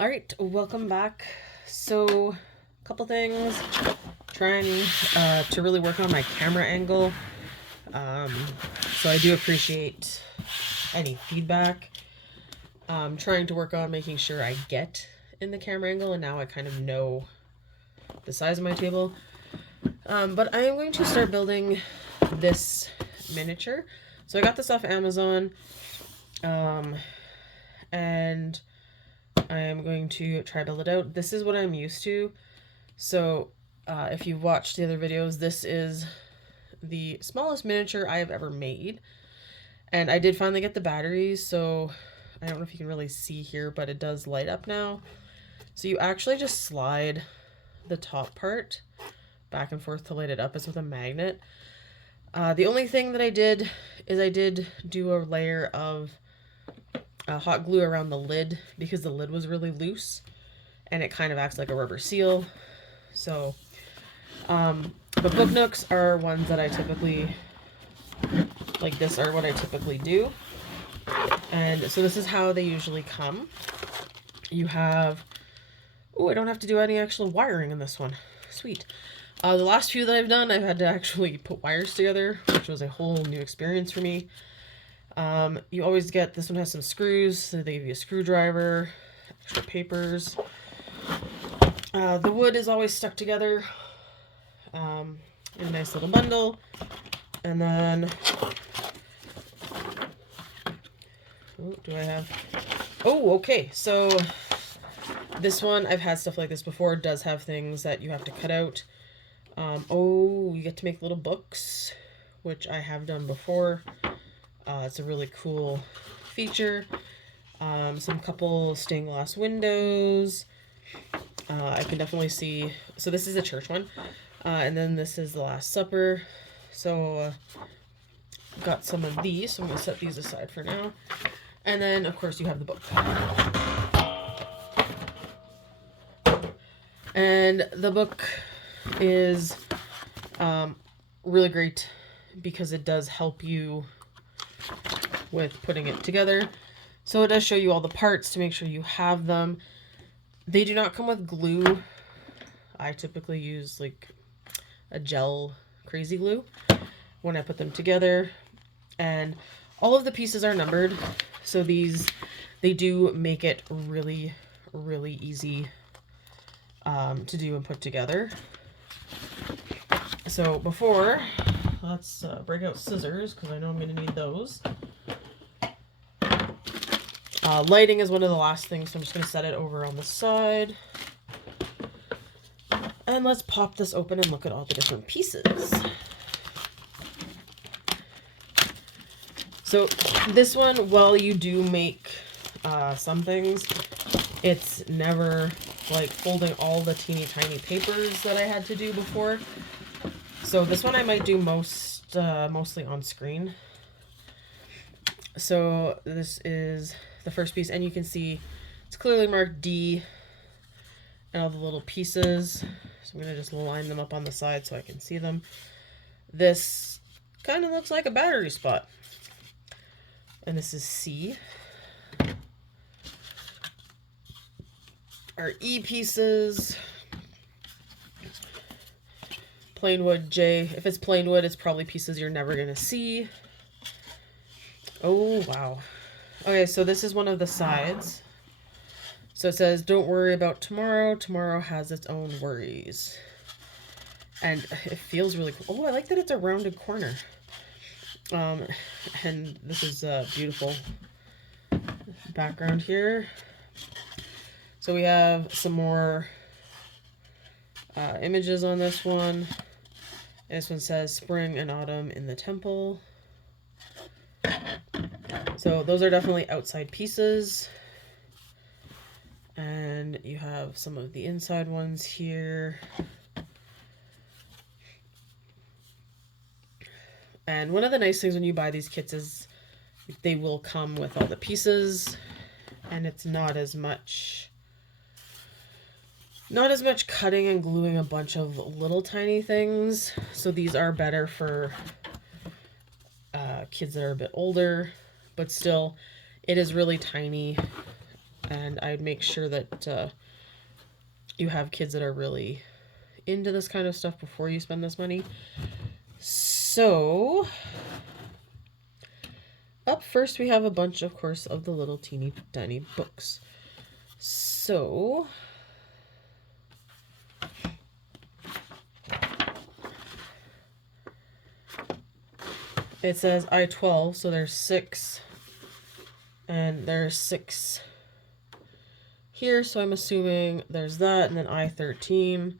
All right, welcome back. So, a couple things. Trying to really work on my camera angle. Um, so I do appreciate any feedback. Trying to work on making sure I get in the camera angle, and now I kind of know the size of my table. But I am going to start building this miniature. So I got this off Amazon, and I am going to try to build it out. This is what I'm used to. So if you've watched the other videos, this is the smallest miniature I have ever made. And I did finally get the batteries, so I don't know if you can really see here, but it does light up now. So you actually just slide the top part back and forth to light it up. It's with a magnet. The only thing that I did is I did do a layer of hot glue around the lid because the lid was really loose and it kind of acts like a rubber seal. So, but book nooks are ones that I typically, like this are what I typically do. And so this is how they usually come. You have, oh, I don't have to do any actual wiring in this one. Sweet. The last few that I've done, I've had to actually put wires together, which was a whole new experience for me. You always get, this one has some screws, so they give you a screwdriver, extra papers. The wood is always stuck together in a nice little bundle. And then, oh, do I have, oh, okay, so this one, I've had stuff like this before. It does have things that you have to cut out. Oh, you get to make little books, which I have done before. It's a really cool feature. Some couple stained glass windows. I can definitely see. So this is a church one. And then this is the Last Supper. So got some of these. So I'm going to set these aside for now. And then, of course, you have the book. And the book is really great because it does help you with putting it together. So it does show you all the parts to make sure you have them. They do not come with glue. I typically use like a gel crazy glue when I put them together. And all of the pieces are numbered. So they do make it really, really easy to do and put together. So before, let's break out scissors because I know I'm going to need those. Lighting is one of the last things, so I'm just going to set it over on the side. And let's pop this open and look at all the different pieces. So this one, while you do make some things, it's never like folding all the teeny tiny papers that I had to do before. So this one I might do mostly on screen. So this is the first piece, and you can see it's clearly marked D and all the little pieces. So I'm going to just line them up on the side so I can see them. This kind of looks like a battery spot. And this is C. Our E pieces. Plain wood, J. If it's plain wood, it's probably pieces you're never going to see. Oh, wow. Okay, so this is one of the sides. So it says, don't worry about tomorrow. Tomorrow has its own worries. And it feels really cool. Oh, I like that it's a rounded corner. And this is a beautiful background here. So we have some more images on this one. This one says spring and autumn in the temple. So those are definitely outside pieces. And you have some of the inside ones here. And one of the nice things when you buy these kits is they will come with all the pieces, and it's not as much cutting and gluing a bunch of little tiny things. So these are better for kids that are a bit older, but still it is really tiny And I'd make sure that you have kids that are really into this kind of stuff before you spend this money. So, up first we have a bunch, of course, of the little teeny tiny books. So, it says I-12, so there's 6, and there's 6 here, so I'm assuming there's that, and then I-13,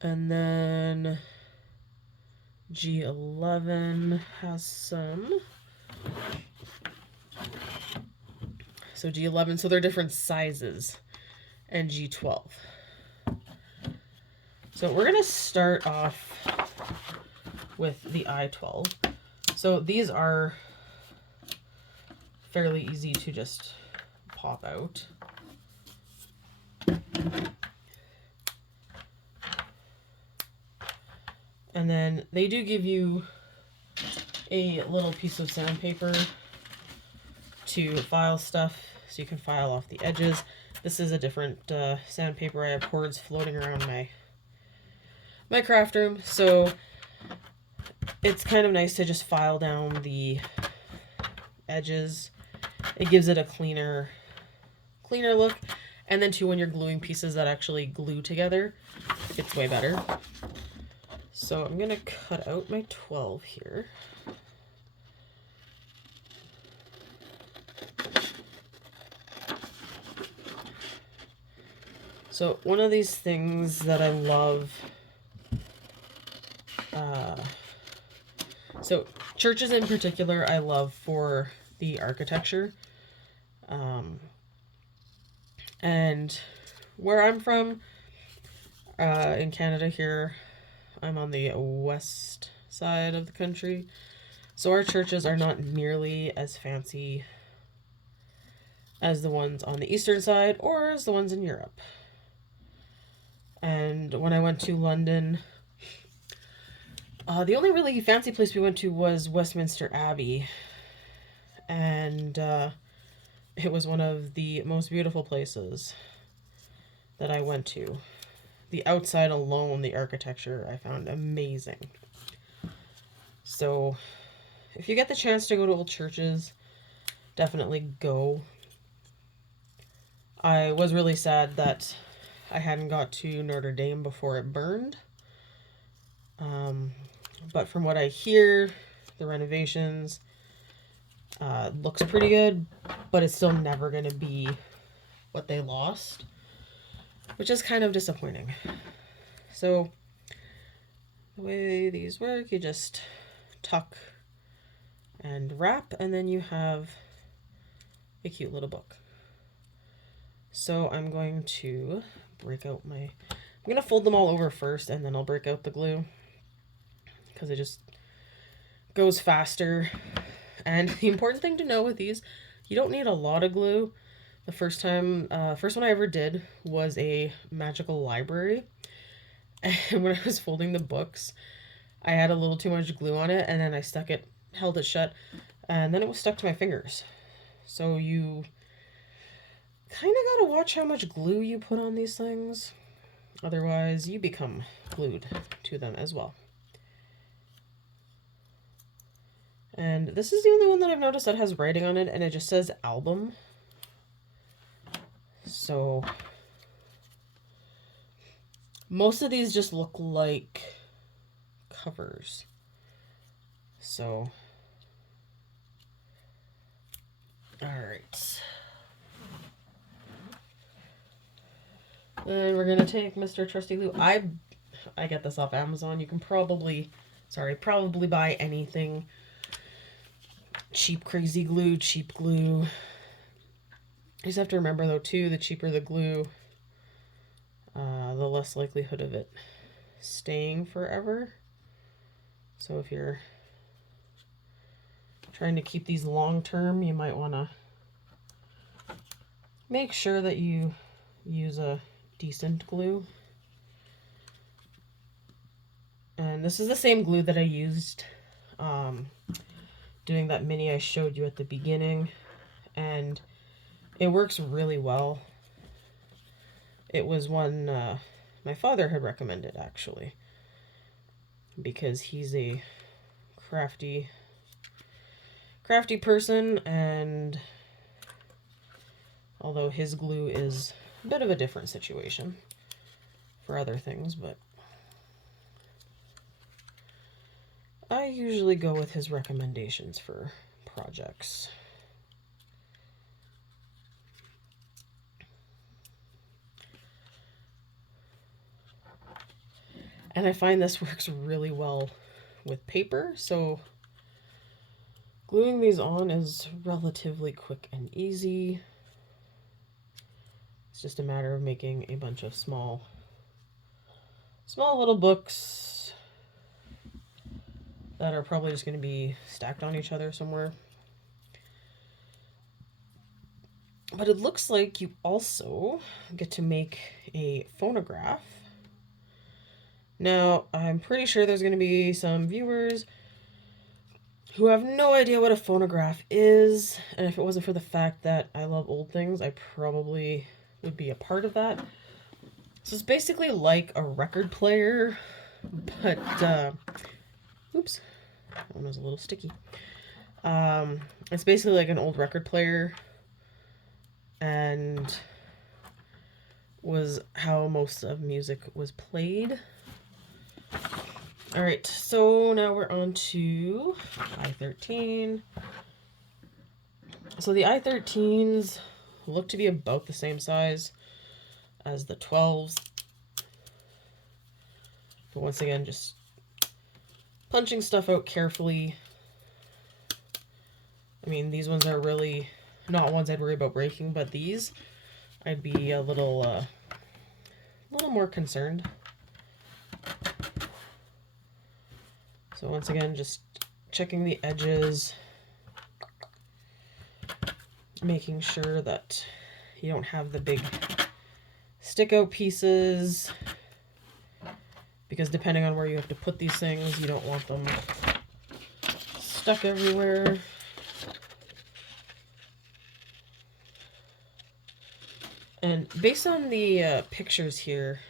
and then G11 has some. So G11, so they're different sizes, and G12. So we're going to start off with the I-12. So these are fairly easy to just pop out. And then they do give you a little piece of sandpaper to file stuff, so you can file off the edges. This is a different sandpaper. I have cords floating around my craft room, so it's kind of nice to just file down the edges. It gives it a cleaner look, and then too, when you're gluing pieces that actually glue together, it's way better. So I'm gonna cut out my 12 here. So one of these things that I love, so churches in particular, I love for the architecture. And where I'm from, in Canada here, I'm on the west side of the country. So our churches are not nearly as fancy as the ones on the eastern side or as the ones in Europe. And when I went to London, the only really fancy place we went to was Westminster Abbey. And it was one of the most beautiful places that I went to. The outside alone, the architecture, I found amazing. So, if you get the chance to go to old churches, definitely go. I was really sad that I hadn't got to Notre Dame before it burned. But from what I hear, the renovations looks pretty good, but it's still never going to be what they lost, which is kind of disappointing. So the way these work, you just tuck and wrap, and then you have a cute little book. So I'm going to break out I'm going to fold them all over first, and then I'll break out the glue, because it just goes faster. And the important thing to know with these, you don't need a lot of glue. The first one I ever did was a magical library. And when I was folding the books, I had a little too much glue on it, and then I held it shut, and then it was stuck to my fingers. So you kind of got to watch how much glue you put on these things. Otherwise, you become glued to them as well. And this is the only one that I've noticed that has writing on it, and it just says album. So most of these just look like covers. So, all right. Then we're gonna take Mr. Trusty Glue. I get this off Amazon. You can probably buy anything. Cheap crazy glue, cheap glue. You just have to remember though too, the cheaper the glue, the less likelihood of it staying forever. So if you're trying to keep these long term, you might want to make sure that you use a decent glue. And this is the same glue that I used doing that mini I showed you at the beginning, and it works really well. It was one my father had recommended, actually, because he's a crafty person, and although his glue is a bit of a different situation for other things, but I usually go with his recommendations for projects. And I find this works really well with paper, so gluing these on is relatively quick and easy. It's just a matter of making a bunch of small little books that are probably just going to be stacked on each other somewhere. But it looks like you also get to make a phonograph. Now, I'm pretty sure there's going to be some viewers who have no idea what a phonograph is, and if it wasn't for the fact that I love old things, I probably would be a part of that. So it's basically like a record player, but, oops, that one was a little sticky. It's basically like an old record player, and was how most of music was played. All right, so now we're on to I-13. So the I-13s look to be about the same size as the 12s. But once again, just punching stuff out carefully. I mean, these ones are really not ones I'd worry about breaking, but these I'd be a little more concerned. So once again, just checking the edges, making sure that you don't have the big stick out pieces, because depending on where you have to put these things, you don't want them stuck everywhere. And based on the pictures here,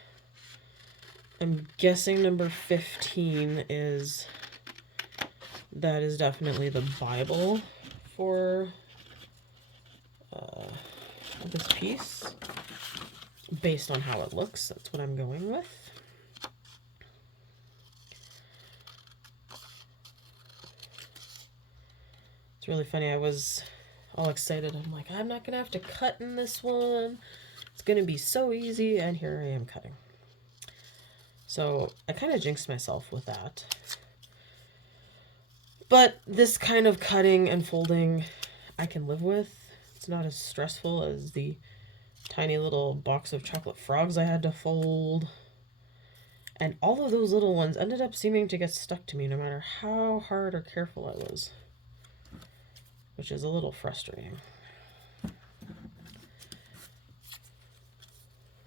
I'm guessing number 15 is definitely the Bible for this piece. Based on how it looks, that's what I'm going with. It's really funny, I was all excited. I'm like, I'm not gonna have to cut in this one. It's gonna be so easy, and here I am cutting. So I kind of jinxed myself with that. But this kind of cutting and folding I can live with. It's not as stressful as the tiny little box of chocolate frogs I had to fold. And all of those little ones ended up seeming to get stuck to me no matter how hard or careful I was, which is a little frustrating.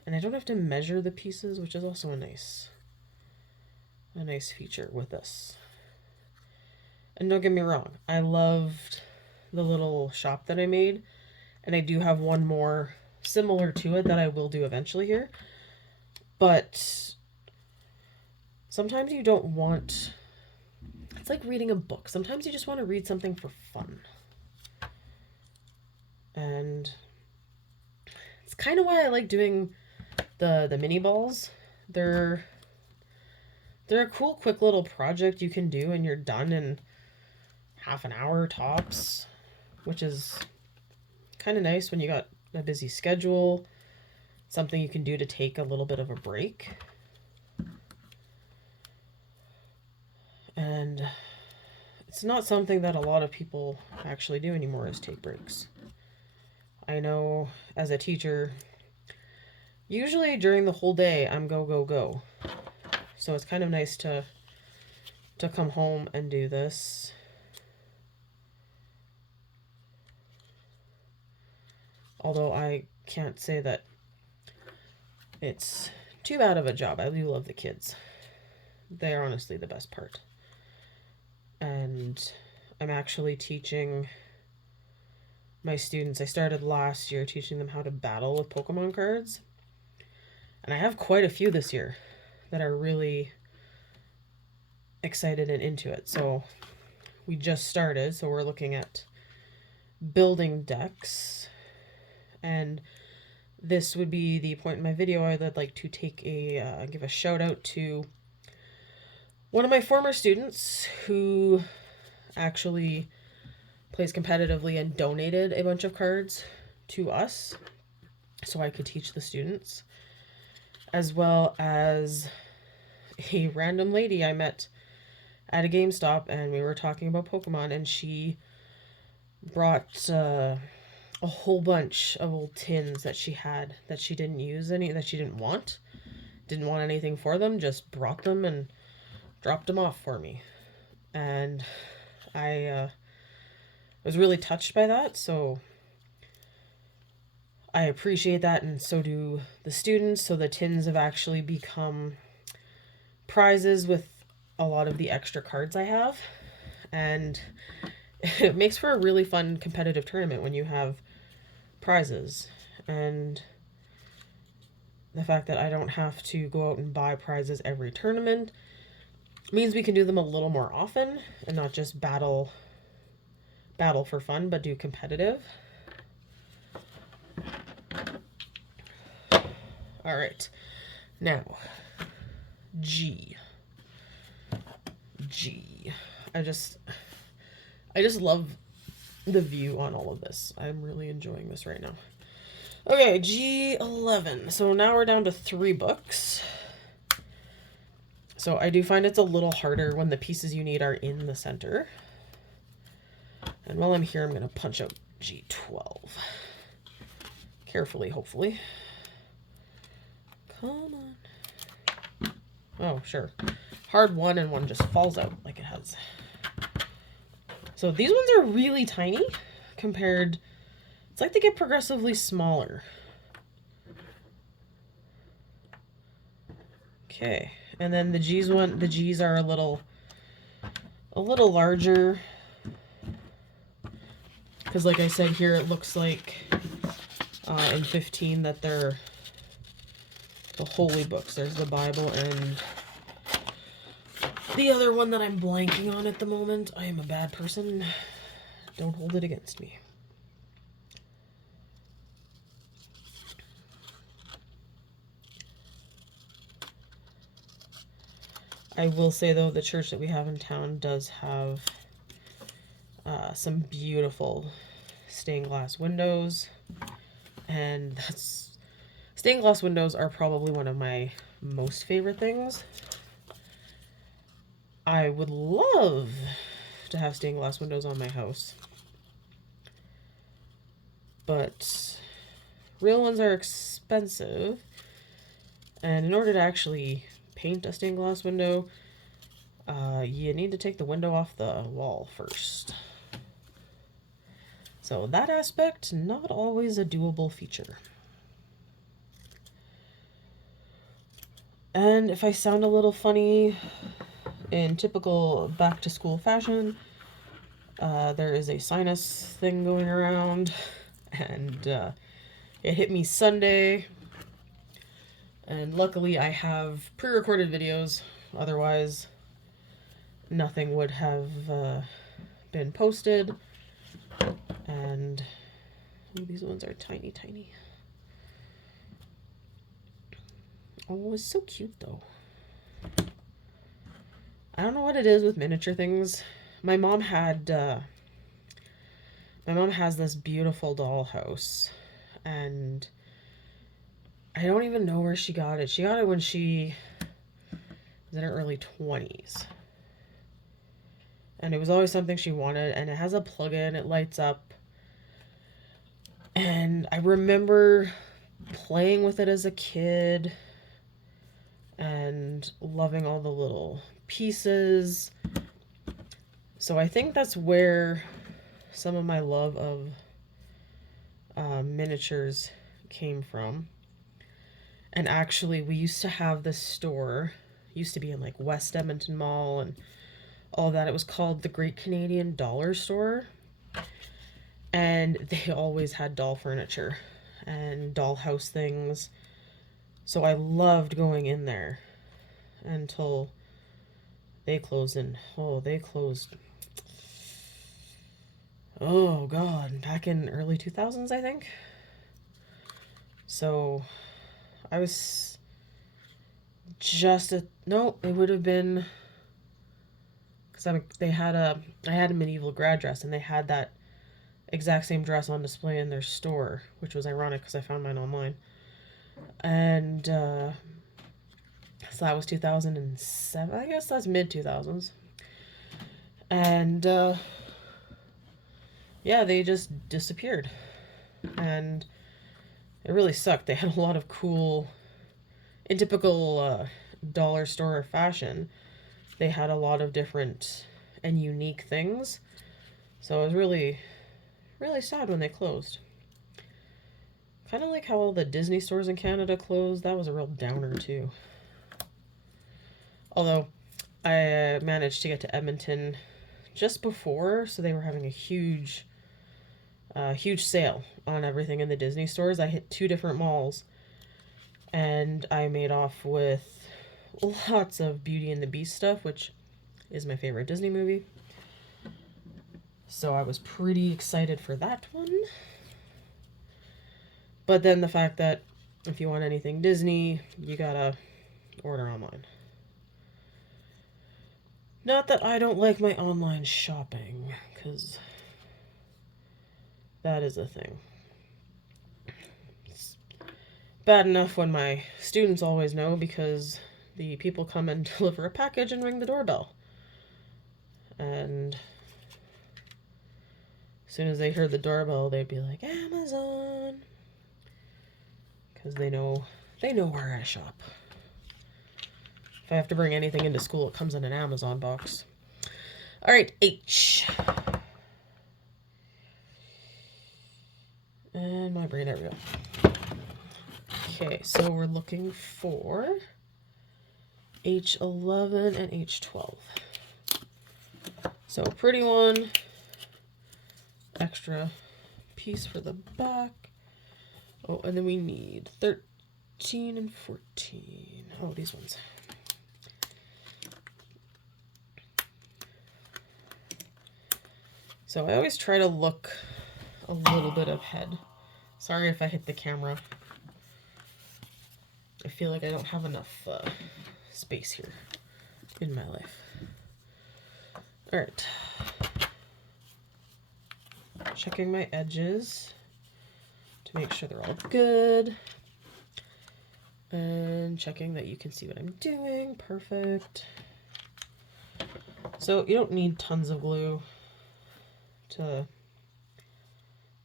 And I don't have to measure the pieces, which is also a nice feature with this. And don't get me wrong, I loved the little shop that I made, and I do have one more similar to it that I will do eventually here. But sometimes you don't want, it's like reading a book. Sometimes you just want to read something for fun. And it's kind of why I like doing the mini balls. They're a cool, quick little project you can do, and you're done in half an hour tops, which is kind of nice when you got a busy schedule, something you can do to take a little bit of a break. And it's not something that a lot of people actually do anymore, is take breaks. I know as a teacher, usually during the whole day, I'm go, go, go. So it's kind of nice to come home and do this. Although I can't say that it's too bad of a job. I do love the kids. They're honestly the best part. And I'm actually teaching my students. I started last year teaching them how to battle with Pokemon cards. And I have quite a few this year that are really excited and into it. So we just started, so we're looking at building decks. And this would be the point in my video I'd like to give a shout out to one of my former students who actually plays competitively and donated a bunch of cards to us so I could teach the students, as well as a random lady I met at a GameStop, and we were talking about Pokemon, and she brought a whole bunch of old tins that she had that she didn't use that she didn't want anything for them, just brought them and dropped them off for me. And I was really touched by that, so I appreciate that, and so do the students. So the tins have actually become prizes with a lot of the extra cards I have, and it makes for a really fun competitive tournament when you have prizes. And the fact that I don't have to go out and buy prizes every tournament means we can do them a little more often and not just battle for fun, but do competitive. All right, now G. I just love the view on all of this. I'm really enjoying this right now. Okay, G11. So now we're down to 3 books. So I do find it's a little harder when the pieces you need are in the center. And while I'm here, I'm going to punch out G12. Carefully, hopefully. Come on. Oh, sure. Hard one, and one just falls out like it has. So these ones are really tiny compared. It's like they get progressively smaller. Okay, and then the G's are a little larger. Because like I said here, it looks like in 15 that they're the holy books. There's the Bible and the other one that I'm blanking on at the moment. I am a bad person. Don't hold it against me. I will say, though, the church that we have in town does have some beautiful stained glass windows. And stained glass windows are probably one of my most favorite things. I would love to have stained glass windows on my house, but real ones are expensive, and in order to actually paint a stained glass window, you need to take the window off the wall first. So that aspect, not always a doable feature. And if I sound a little funny, in typical back-to-school fashion, there is a sinus thing going around, and it hit me Sunday, and luckily I have pre-recorded videos, otherwise nothing would have been posted. And these ones are tiny, tiny. Oh, it's so cute though. I don't know what it is with miniature things. My mom has this beautiful dollhouse, and I don't even know where she got it. She got it when she was in her early 20s. And it was always something she wanted, and it has a plug-in, it lights up. And I remember playing with it as a kid and loving all the little pieces. So I think that's where some of my love of miniatures came from. And actually, we used to have this store, used to be in like West Edmonton Mall and all that. It was called the Great Canadian Dollar Store, and they always had doll furniture and dollhouse things. So I loved going in there until they closed. They closed. Oh God, back in early 2000s, I think. So I was no, it would have been, because I had a medieval grad dress, and they had that exact same dress on display in their store, which was ironic because I found mine online. And so that was 2007. I guess that's mid 2000s. And yeah, they just disappeared, and it really sucked. They had a lot of cool, in typical dollar store fashion, they had a lot of different and unique things. So it was really, really sad when they closed. Kind of like how all the Disney stores in Canada closed. That was a real downer too. Although I managed to get to Edmonton just before, so they were having a huge sale on everything in the Disney stores. I hit 2 different malls, and I made off with lots of Beauty and the Beast stuff, which is my favorite Disney movie. So I was pretty excited for that one. But then the fact that if you want anything Disney, you gotta order online. Not that I don't like my online shopping, because that is a thing. It's bad enough when my students always know, because the people come and deliver a package and ring the doorbell. And as soon as they heard the doorbell, they'd be like, Amazon. Because they know where I shop. If I have to bring anything into school, it comes in an Amazon box. All right, H. And my brain, there we go. Okay, so we're looking for H11 and H12. So pretty one, extra piece for the back. Oh, and then we need 13 and 14. Oh, these ones. So I always try to look a little bit ahead. Sorry if I hit the camera. I feel like I don't have enough space here in my life. All right. Checking my edges to make sure they're all good. And checking that you can see what I'm doing. Perfect. So you don't need tons of glue to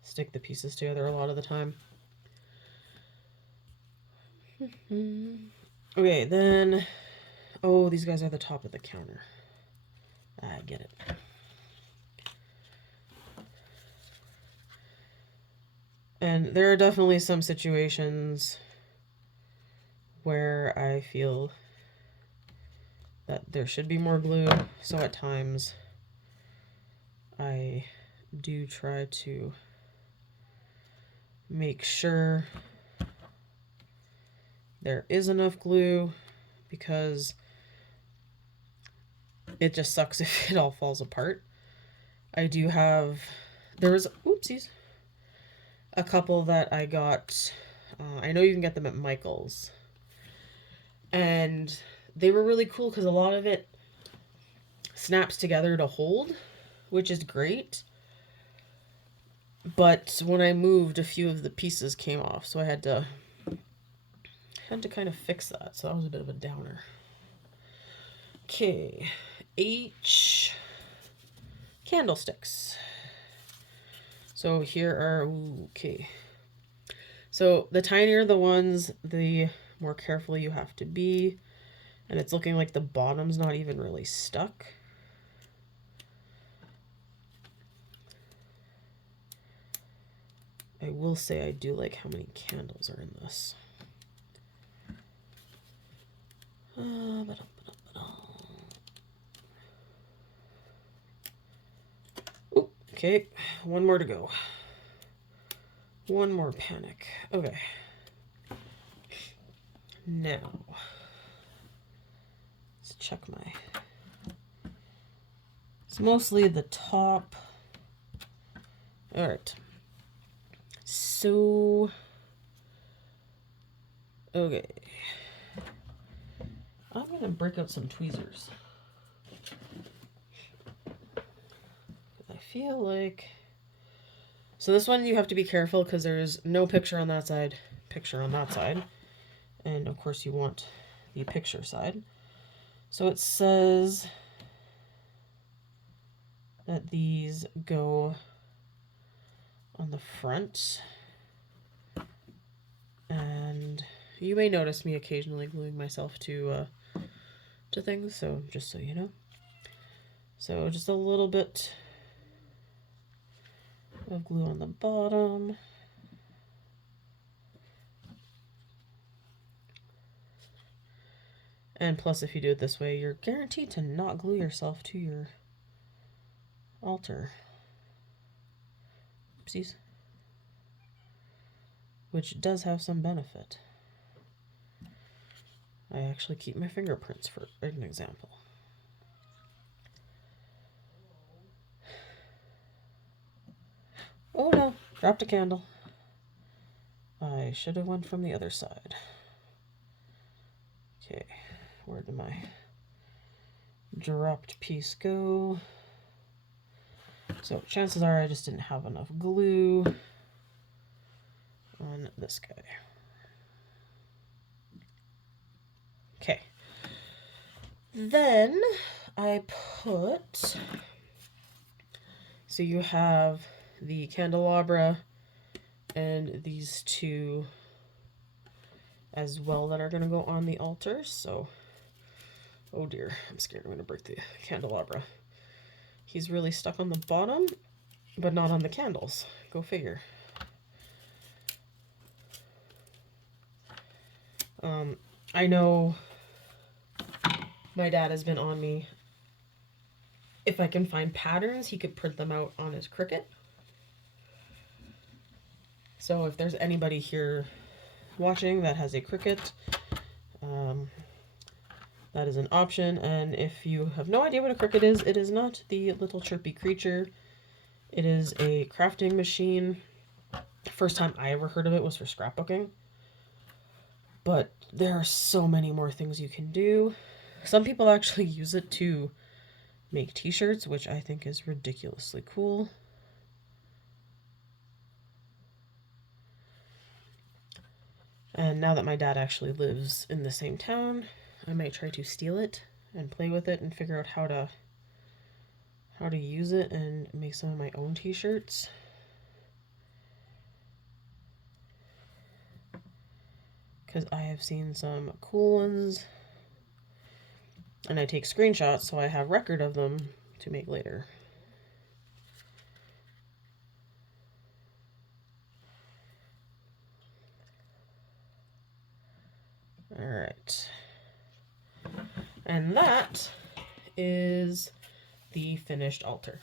stick the pieces together a lot of the time. Okay, then, oh, these guys are the top of the counter. I get it. And there are definitely some situations where I feel that there should be more glue, so at times I do try to make sure there is enough glue, because it just sucks if it all falls apart. I do have, there was, oopsies, a couple that I got, I know you can get them at Michael's, and they were really cool because a lot of it snaps together to hold, which is great. But when I moved, a few of the pieces came off, so I had to kind of fix that. So that was a bit of a downer. Okay, H, candlesticks. So here are, okay. So the tinier the ones, the more careful you have to be. And it's looking like the bottom's not even really stuck. I will say I do like how many candles are in this. Okay, one more to go. One more panic. Okay. Now, let's check my... It's mostly the top. All right. So, okay. I'm going to break out some tweezers. I feel like... So this one you have to be careful because there's no picture on that side, picture on that side. And of course you want the picture side. So it says that these go on the front. And you may notice me occasionally gluing myself to things, so just so you know. So just a little bit of glue on the bottom. And plus, if you do it this way, you're guaranteed to not glue yourself to your altar. Oopsies. Which does have some benefit. I actually keep my fingerprints for an example. Oh no, dropped a candle. I should have went from the other side. Okay, where did my dropped piece go? So chances are I just didn't have enough glue on this guy. Okay. Then I put, so you have the candelabra and these two as well that are going to go on the altar. So, oh dear, I'm scared I'm going to break the candelabra. He's really stuck on the bottom, but not on the candles. Go figure. I know my dad has been on me. If I can find patterns, he could print them out on his Cricut. So if there's anybody here watching that has a Cricut, that is an option. And if you have no idea what a Cricut is, it is not the little chirpy creature. It is a crafting machine. The first time I ever heard of it was for scrapbooking. But there are so many more things you can do. Some people actually use it to make t-shirts, which I think is ridiculously cool. And now that my dad actually lives in the same town, I might try to steal it and play with it and figure out how to use it and make some of my own t-shirts. Because I have seen some cool ones. And I take screenshots so I have record of them to make later. Alright. And that is the finished altar.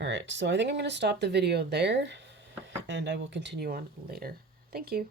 Alright, so I think I'm going to stop the video there, and I will continue on later. Thank you.